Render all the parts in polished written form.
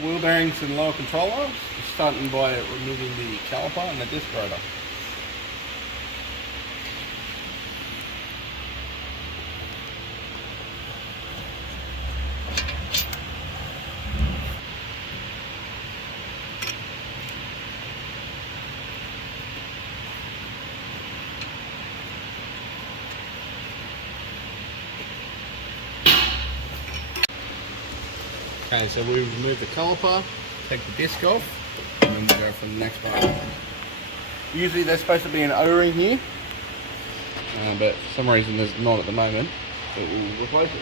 Wheel bearings and lower control arms, starting by removing the caliper and the disc rotor. Okay, so we remove the caliper, take the disc off, and then we go for the next part. Usually there's supposed to be an O-ring here, but for some reason there's not at the moment, but we'll replace it.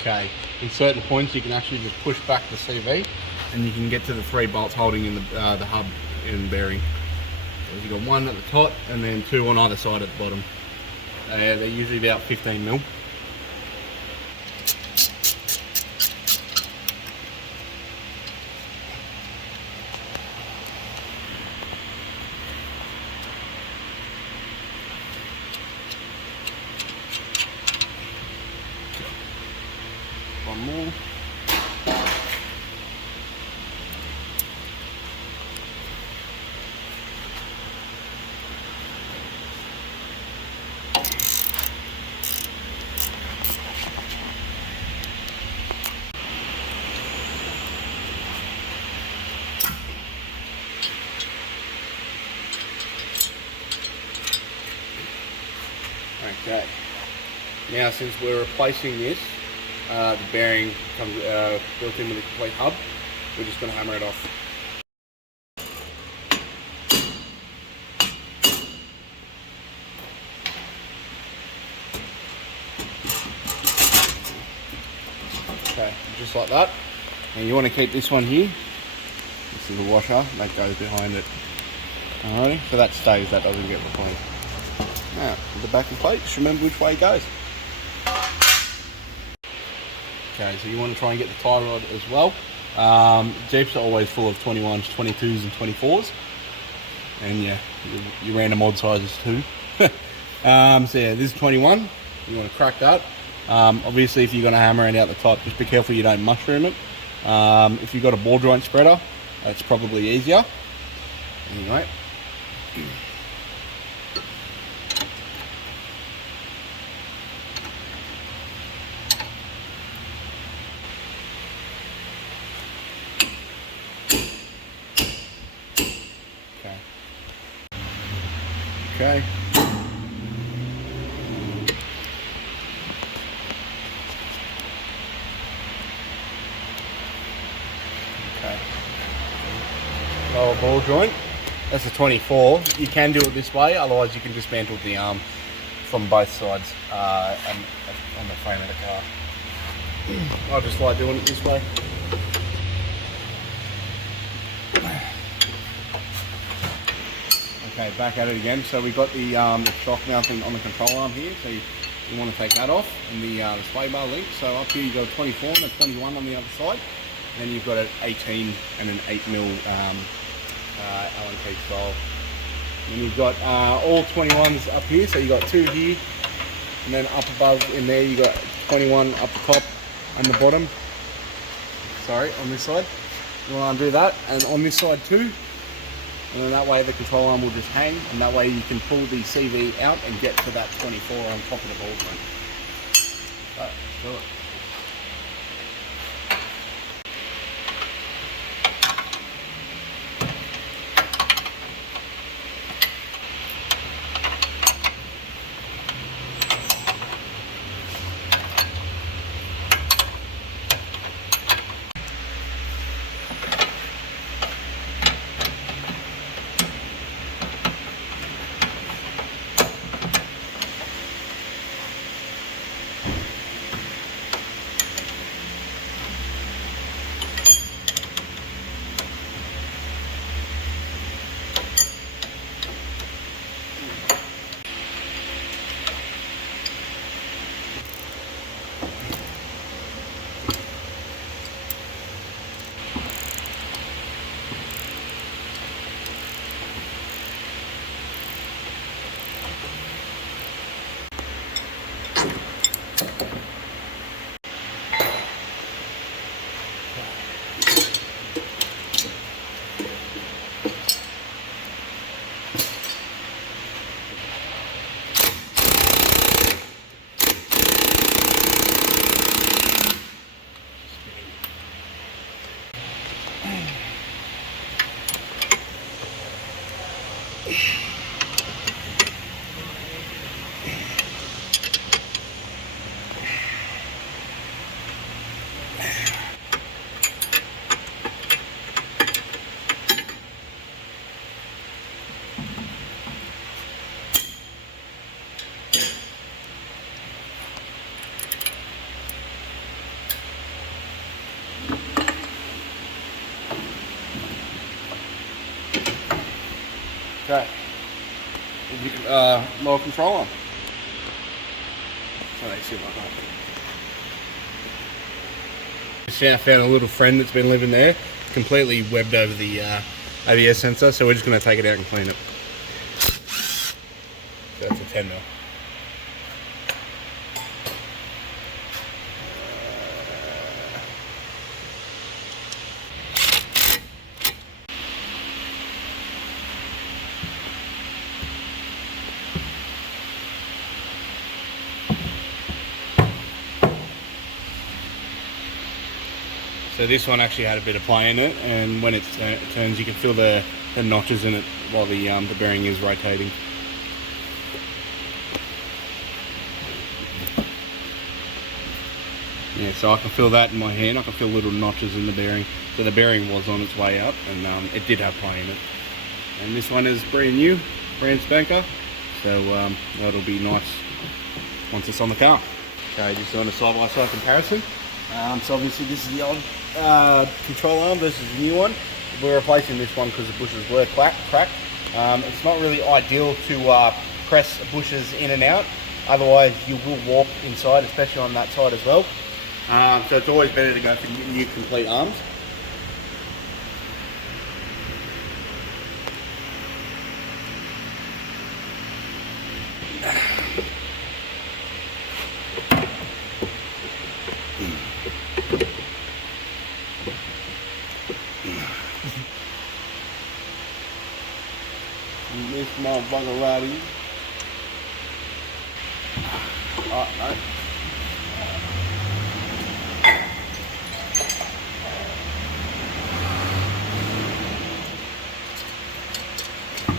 Okay, in certain points you can actually just push back the CV, and you can get to the 3 bolts holding in the hub and bearing. So you've got 1 at the top, and then 2 on either side at the bottom. They're usually about 15 mil. One more. Okay. Now, since we're replacing this, the bearing comes built in with a complete hub. We're just going to hammer it off. Okay, just like that. And you want to keep this one here. This is the washer that goes behind it. Alrighty, so that stays, that doesn't get replaced. Now, with the backing plate, just remember which way it goes. Okay, so you want to try and get the tie rod as well. Jeeps are always full of 21s, 22s and 24s. And yeah, your random odd sizes too. So yeah, this is 21. You want to crack that. Obviously, if you're going to hammer it out the top, just be careful you don't mushroom it. If you've got a ball joint spreader, that's probably easier. Anyway. Okay. Okay. Lower ball joint. That's a 24. You can do it this way, otherwise you can dismantle the arm from both sides and on the frame of the car. I just like doing it this way. Okay, back at it again. So we've got the shock mounting on the control arm here. So you want to take that off, and the sway bar link. So up here you've got a 24 and a 21 on the other side. And then you've got an 18 and an 8mm Allen key style. And you've got all 21s up here. So you've got 2 here, and then up above in there you've got 21 up the top and the bottom. Sorry, on this side. You want to undo that, and on this side too. And then that way the control arm will just hang, and that way you can pull the CV out and get to that 24 on top of the ball joint. Let's do it. Okay. Lower control arm. So they sit like that. I found a little friend that's been living there, completely webbed over the ABS sensor, so we're just going to take it out and clean it. So that's a 10 mil. So this one actually had a bit of play in it, and when it turns, you can feel the notches in it while the bearing is rotating. Yeah, so I can feel that in my hand. I can feel little notches in the bearing. So the bearing was on its way up, and it did have play in it. And this one is brand new, brand spanker. So that'll be nice once it's on the car. Okay, just doing a side-by-side comparison. So obviously this is the old control arm versus the new one. We're replacing this one because the bushes were cracked. It's not really ideal to press bushes in and out, otherwise you will warp inside, especially on that side as well. So it's always better to go for new complete arms. This motherfucker right here. Oh, no.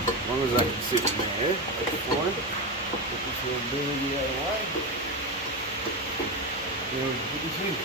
As long as I can sit in there, that's fine. Put this little baby out of the way. Then we can put this in.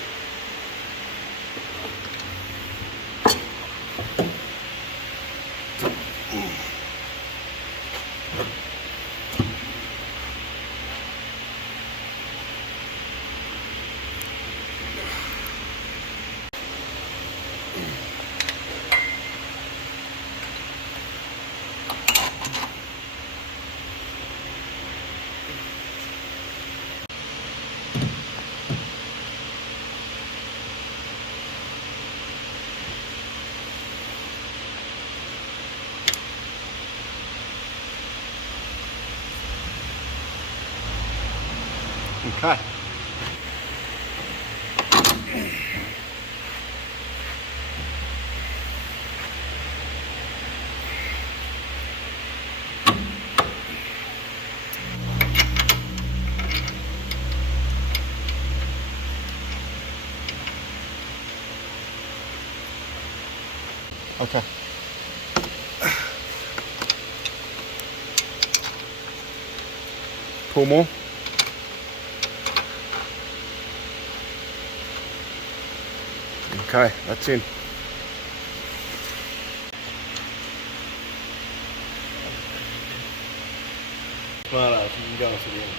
Okay. Okay. Pull more. Okay, that's in. Well, you can go into the end.